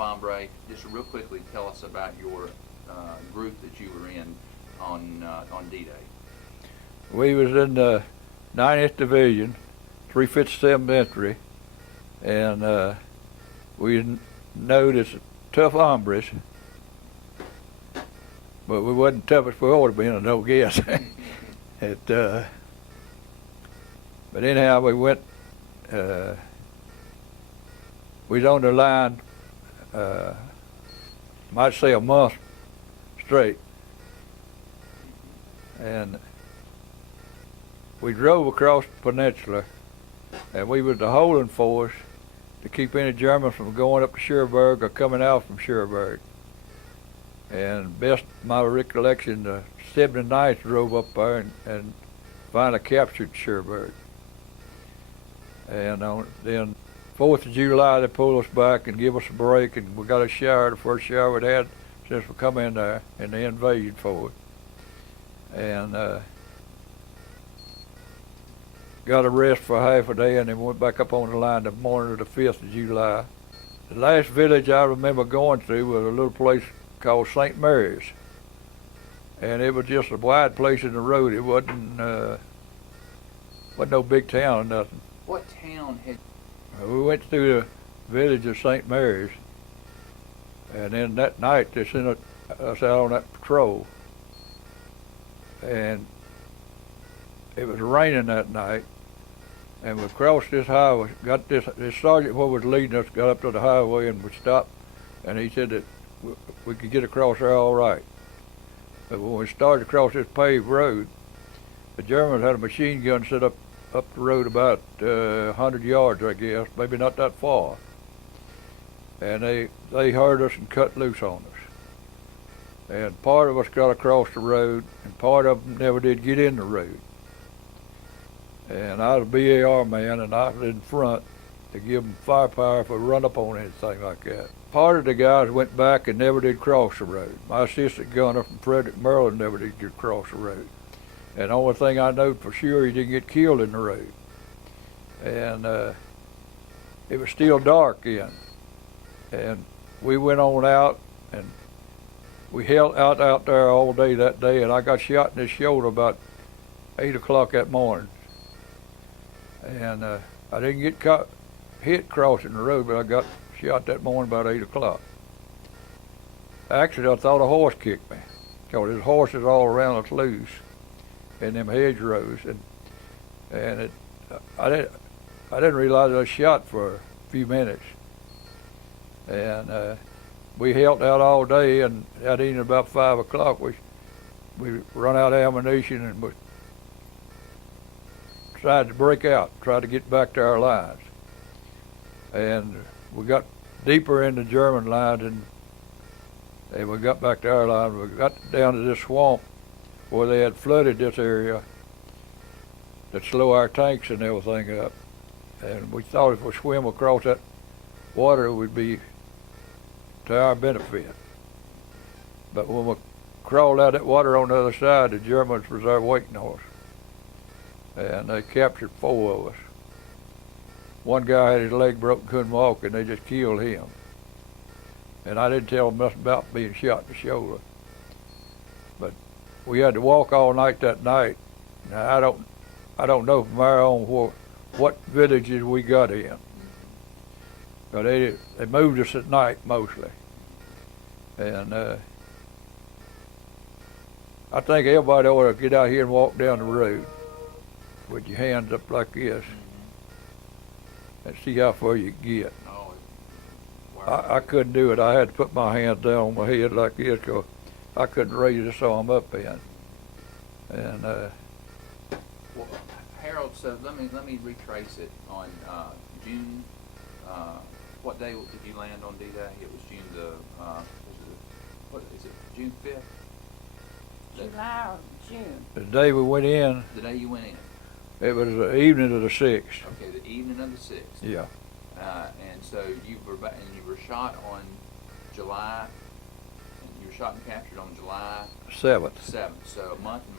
Ombre, just real quickly tell us about your group that you were in on D-Day. We was in the 90th Division, 357th Infantry, and we noticed tough hombres, but we wasn't tough as we ought to be, I don't guess. But anyhow, we went, we was on the line, might say a month straight, and we drove across the peninsula, and we was the holding force to keep any Germans from going up to Cherbourg or coming out from Cherbourg. And best my recollection, the 79th drove up there and finally captured Cherbourg. And then 4th of July, they pulled us back and give us a break, and we got a shower, the first shower we'd had since we come in there, and they invaded for it. And got a rest for half a day, and then went back up on the line the morning of the 5th of July. The last village I remember going to was a little place called St. Mary's. And it was just a wide place in the road. It wasn't no big town or nothing. What town had... We went through the village of St. Mary's, and then that night they sent us out on that patrol. And it was raining that night, and we crossed this highway, got this sergeant who was leading us got up to the highway, and we stopped, and he said that we could get across there all right. But when we started across this paved road, the Germans had a machine gun set up the road about 100 yards, I guess, maybe not that far. And they heard us and cut loose on us. And part of us got across the road, and part of them never did get in the road. And I was a BAR man, and I was in front to give them firepower if we run up on anything like that. Part of the guys went back and never did cross the road. My assistant gunner from Frederick, Maryland, never did get across the road. And the only thing I know for sure, he didn't get killed in the road. And it was still dark then. And we went on out, and we held out there all day that day, and I got shot in the shoulder about 8 o'clock that morning. And I didn't get hit crossing the road, but I got shot that morning about 8 o'clock. Actually, I thought a horse kicked me, because there's horses all around us loose in them hedgerows, and I didn't realize I was shot for a few minutes. And we held out all day, and at even about 5 o'clock, we run out of ammunition, and we tried to break out, tried to get back to our lines. And we got deeper in the German lines, and we got back to our line. We got down to this swamp where they had flooded this area to slow our tanks and everything up. And we thought if we swim across that water, it would be to our benefit. But when we crawled out that water on the other side, the Germans was there waiting on us. And they captured 4 of us. One guy had his leg broken, couldn't walk, and they just killed him. And I didn't tell them nothing about being shot in the shoulder. But we had to walk all night that night. Now I don't know from there on what villages we got in. But they moved us at night mostly. And I think everybody ought to get out here and walk down the road with your hands up like this and see how far you get. I couldn't do it. I had to put my hands down on my head like this because I couldn't raise this arm up in. And well, Harold, so let me retrace it on June. What day did you land on D-Day? It was June what is it? June 5th. July or June? The day we went in. The day you went in. It was the evening of the 6th. Okay, the evening of the 6th. Yeah. And so you were shot on July, and you were shot and captured on July 7th. 7th. So a month and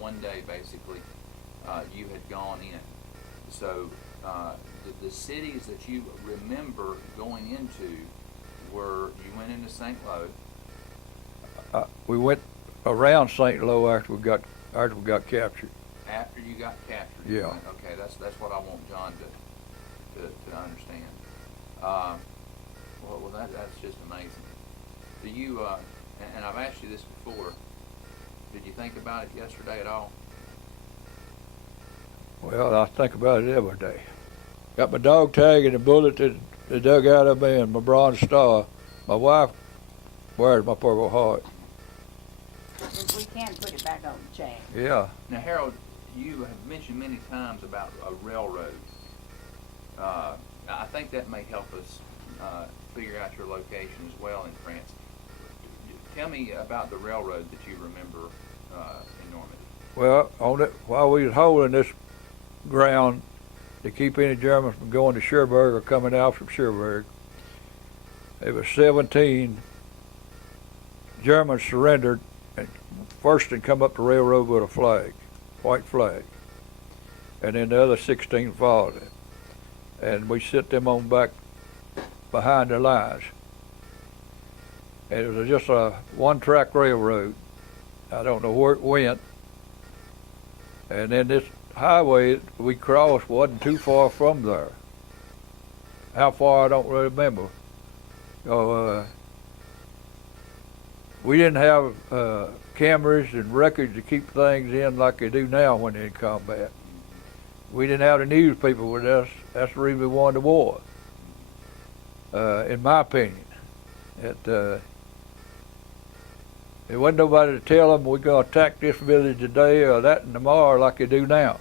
1 day basically, you had gone in. So the cities that you remember going into you went into St. Lo. We went around St. Lo after we got captured. After you got captured. Yeah. Okay, that's what I want John to understand. Well, that's just amazing. Do you? And I've asked you this before. Did you think about it yesterday at all? Well, I think about it every day. Got my dog tag and the bullet that they dug out of me and my bronze star. My wife wears my Purple Heart. If we can put it back on the chain. Yeah. Now, Harold, you have mentioned many times about a railroad. I think that may help us figure out your location as well in France. Tell me about the railroad that you remember in Normandy. Well, on it, while we was holding this ground to keep any Germans from going to Cherbourg or coming out from Cherbourg, it was 17 Germans surrendered and first and come up the railroad with a flag, white flag, and then the other 16 followed it, and we set them on back behind the lines. And it was just a one-track railroad. I don't know where it went. And then this highway we crossed wasn't too far from there. How far, I don't really remember. We didn't have cameras and records to keep things in like they do now when they're in combat. We didn't have the newspaper with us. That's the reason we won the war, in my opinion. There wasn't nobody to tell them we're going to attack this village today or that and tomorrow like they do now.